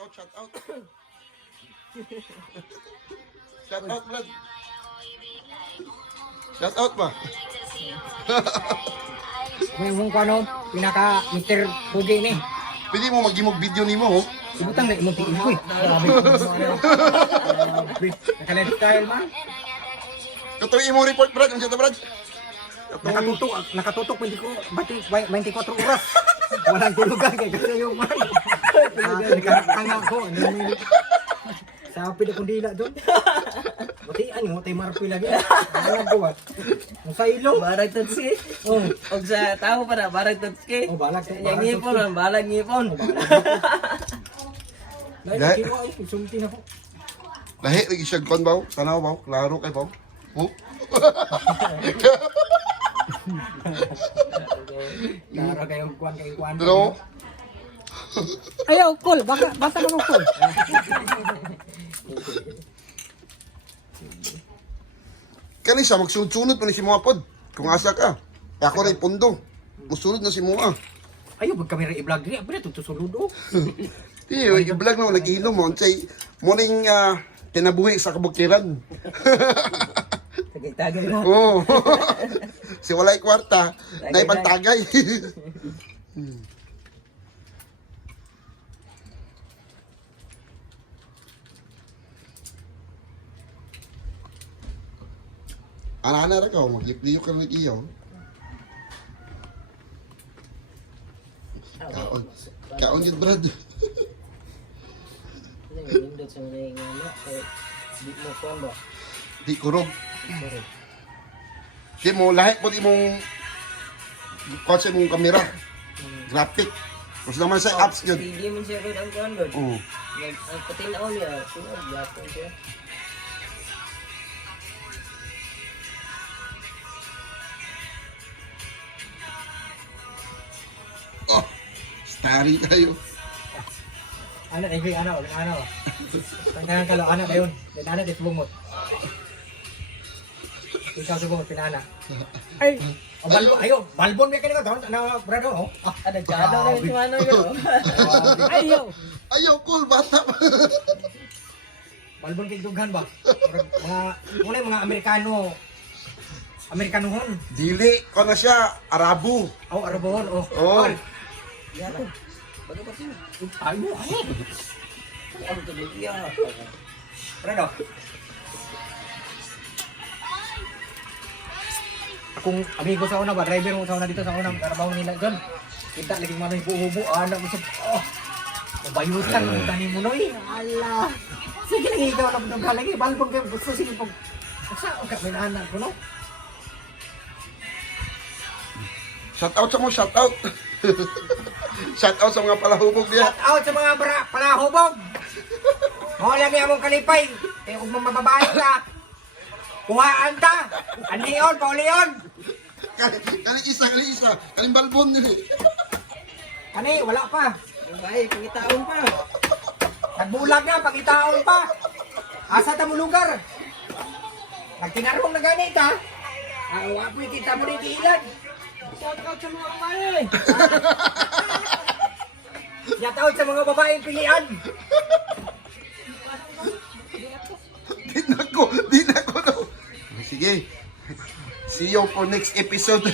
out. Shout out, Brad. Shout out ba? May mong ano, pinaka Mr. Pugi ni. Pwede mo magimog video nimo, oh. Ibutang na imong tingin ko eh. Grabe. Naka-lifestyle man. Katuwi mo report, Brad. Ano siya to, Brad? Nakatutok hindi ko 24 oras. Walang tulugan kay kasi yung man. Nakatanga ko. Sapi na kung dila doon. Buti ano, tayo marpi lagi. Ano buwat? Ang sailo. Barag tutski. Oh. Og sa tao pa na, barag tutski. Oh, balag. Yang ngipon, balag ngipon. Lahi, kiwa ay, sumti na ko. Lahi, lagi siya kon ba? Sana ba? Klaro kay ba? Oh. Lara kayong kuwan kay kuwan. Ano? Ayaw, cool. Basta mo cool. Kani siya, magsunod-sunod pa ni si mga pod. Kung asa ka. E ako rin pundo. Musunod na si mga. Ayaw, magkamera i-vlog rin. Abra, tutusulod o. Tiyo, i-vlog mo, nag-inom mo. Say, morning kinabuhi sa kabukiran. Tagay-tagay na. Oo. Si walay kwarta, na ipantagay. Ana-ana ra ka, mag-lip-liyok ka ng iyo. Kaon. Kaon yun, Brad. Nindot sa mga ingana. Di mo kuwan ba? Di kurog. Di mo, lahat po di mong kotse mong kamera. Graphic. Mas naman sa apps yun. Hindi mo siya rin ang kuwan ba? Oo. Ang patinaw niya, sunod, yapon siya. Oh, starry tayo. Ano, Ivy, ano. Tangkangan ka lang, ano ba yun? Pinana, di bumot. Ikaw sa bumot, pinana. Ay, balbon, ayo, balbon may kanina ka, na, brado, oh. Ano, jado na yung ano yun. Ayaw. Ayaw, cool, bata pa. Balbon kay dughan ba? Mga Amerikano. Amerikanohon. Dili ko na siya, Arabo. Oh, Arabohon, oh. Oh. Yan. Bago pa siya. Ano? Ano to niya? Brado. Akong amigo sa una ba, driver mo sa una dito sa unang trabaho nila doon. Kita lagi mano yung buhubo, anak mo sa, oh. Mabayutan mo tanin mo noy. Ala. Sige lang ikaw na pagdughan lagi, balbon kayo, gusto sige pag, saan ka, may anak ko no? Shout out sa mo, shout out. Shout out sa mga palahubog niya. Shout out sa mga palahubog. Wala niya mong kalipay. Eh, huwag mong mababae ka. Kuhaan ka. Andiyon, pauliyon. Kali isa. Kaling balbon nili. Kani, wala pa. Ay, pangitaon pa. Nagbulag na, pangitaon pa. Asa ta mo lugar? Nagtinarong na ganit ha. Wapoy kita mo rin ilan. Shout out sa mga kamay. Shout out sa mga babaeng pilian. Di na ko no. Sige. See you for next episode.